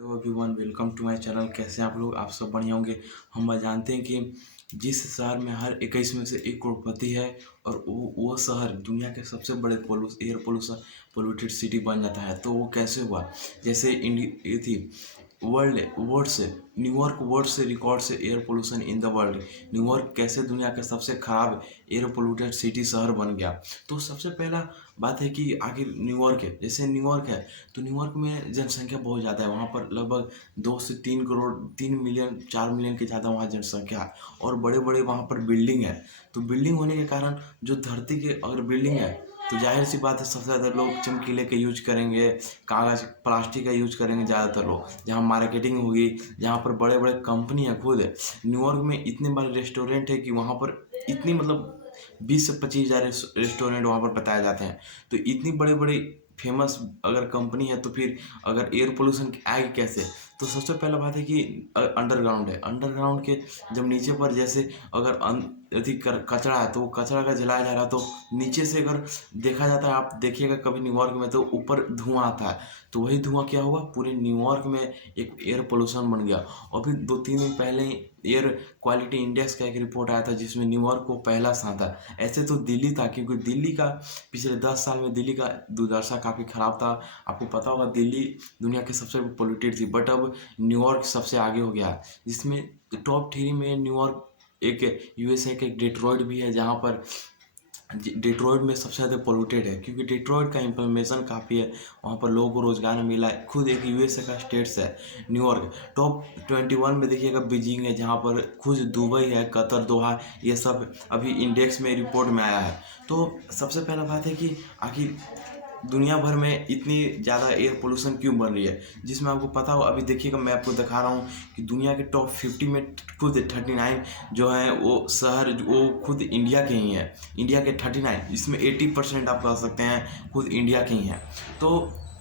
Hello everyone, welcome to my channel. कैसे हैं आप लोग? आप सब बढ़िया होंगे। हम जानते हैं कि जिस शहर में हर 21 में से एक करोड़पति है और वो शहर दुनिया के सबसे बड़े एयर पोल्यूशन पोल्यूटेड सिटी बन जाता है, तो वो कैसे हुआ? जैसे ये थी वर्ल्ड से न्यूयॉर्क वर्ल्ड से रिकॉर्ड से air pollution in the world. New York कैसे दुनिया का सबसे खराब एयर पोल्यूटेड सिटी शहर बन गया? तो सबसे पहला बात है कि आखिर न्यूयॉर्क है, जैसे न्यूयॉर्क है तो न्यूयॉर्क में जनसंख्या बहुत ज़्यादा है। वहाँ पर लगभग 2 से 3 करोड़, 3 मिलियन, 4 मिलियन के ज़्यादा वहाँ जनसंख्या है और बड़े बड़े वहाँ पर बिल्डिंग है। तो बिल्डिंग होने के कारण जो धरती के अगर बिल्डिंग है तो जाहिर सी बात है सबसे ज़्यादा लोग चमकीले का यूज करेंगे, कागज़ प्लास्टिक का यूज करेंगे ज़्यादातर लोग। जहाँ मार्केटिंग होगी, जहाँ पर बड़े बड़े कंपनी है, खुद न्यूयॉर्क में इतने बड़े रेस्टोरेंट है कि वहाँ पर इतनी मतलब 20 से 25 हज़ार रेस्टोरेंट वहाँ पर बताए जाते हैं। तो इतनी बड़ी बड़ी फेमस अगर कंपनी है तो फिर अगर एयर पोल्यूशन आएगी कैसे? तो सबसे पहला बात है कि अंडरग्राउंड है। अंडरग्राउंड के जब नीचे पर जैसे अगर कचरा है तो वो कचरा का जलाया जा रहा है तो नीचे से अगर देखा जाता है, आप देखिएगा कभी न्यूयॉर्क में तो ऊपर धुआं आता है। तो वही धुआं क्या हुआ, पूरे न्यूयॉर्क में एक एयर पोल्यूशन बन गया। और फिर 2-3 दिन पहले ही एयर क्वालिटी इंडेक्स का एक रिपोर्ट आया था जिसमें न्यूयॉर्क को पहला स्थान था। ऐसे तो दिल्ली था, क्योंकि दिल्ली का पिछले 10 साल में दिल्ली का दुर्दशा काफ़ी ख़राब था। आपको पता होगा दिल्ली दुनिया के सबसे पोल्यूटेड थी, बट अब न्यूयॉर्क सबसे आगे हो गया है, जिसमें टॉप 3 में न्यूयॉर्क एक यूएसए के डेट्रॉइट भी है, जहाँ पर डेट्रॉइट में सबसे ज़्यादा पोल्यूटेड है क्योंकि डेट्रॉइट का इंफॉर्मेशन काफ़ी है। वहाँ पर लोगों को रोज़गार मिला है। खुद एक यूएसए का स्टेट्स है न्यूयॉर्क। टॉप 21 में देखिएगा बीजिंग है, जहाँ पर खुद दुबई है, कतर, दोहा, ये सब अभी इंडेक्स में रिपोर्ट में आया है। तो सबसे पहला बात है कि आखिर दुनिया भर में इतनी ज़्यादा एयर पोल्यूशन क्यों बन रही है, जिसमें आपको पता हो। अभी देखिएगा मैं आपको दिखा रहा हूँ कि दुनिया के टॉप 50 में खुद 39 जो है वो शहर वो खुद इंडिया के ही हैं। इंडिया के 39, इसमें 80% आप कह सकते हैं खुद इंडिया के ही हैं। तो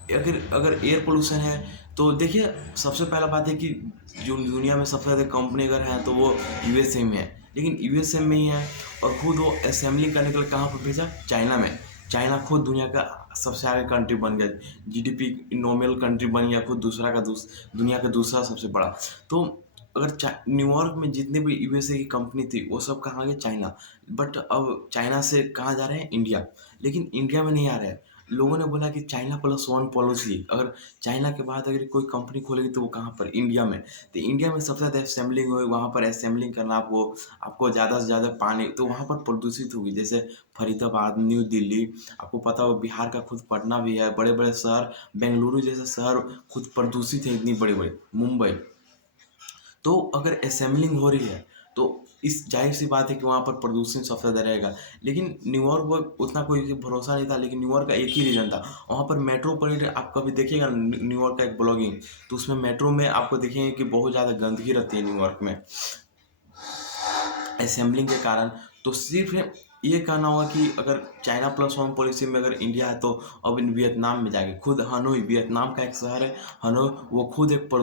अगर एयर पोल्यूशन है तो देखिए सबसे पहला बात है कि जो दुनिया में सबसे ज़्यादा कंपनी अगर हैं तो वो यूएसए में है, लेकिन यूएसए में ही है और खुद वो असेंबली करने के लिए कहाँ पर भेजा? चाइना में। चाइना खुद दुनिया का सबसे आगे कंट्री बन गया, जीडीपी नॉमिनल कंट्री बन गया, खुद दुनिया का दूसरा सबसे बड़ा। तो अगर न्यूयॉर्क में जितनी भी यूएसए की कंपनी थी वो सब कहाँ गए? चाइना। बट अब चाइना से कहाँ जा रहे हैं? इंडिया। लेकिन इंडिया में नहीं आ रहे हैं। लोगों ने बोला कि China+1 पॉलिसी, अगर चाइना के बाद अगर कोई कंपनी खोलेगी तो वो कहाँ पर? इंडिया में। तो इंडिया में सबसे ज़्यादा असेंबलिंग होगी, वहाँ पर असेंबलिंग करना आपको ज़्यादा से ज़्यादा पानी तो वहाँ पर प्रदूषित होगी। जैसे फरीदाबाद, न्यू दिल्ली, आपको पता हो बिहार का खुद पटना भी है, बड़े बड़े शहर, बेंगलुरु जैसे शहर खुद प्रदूषित है, इतनी बड़ी बड़ी, मुंबई। तो अगर असेंबलिंग हो रही है तो इस जाहिर सी बात है कि वहाँ पर प्रदूषण सबसे ज़्यादा रहेगा। लेकिन न्यूयॉर्क पर उतना कोई भरोसा नहीं था, लेकिन न्यूयॉर्क का एक ही रीज़न था, वहाँ पर मेट्रोपॉलिटन। आप कभी देखिएगा न्यूयॉर्क का एक ब्लॉगिंग, तो उसमें मेट्रो में आपको देखेंगे कि बहुत ज़्यादा गंदगी रहती है न्यूयॉर्क में असेंबलिंग के कारण। तो सिर्फ ये कहना होगा कि अगर China+1 पॉलिसी में अगर इंडिया है तो अब इन वियतनाम में जाके खुद हनोई, वियतनाम का एक शहर है हनोई, वो खुद एक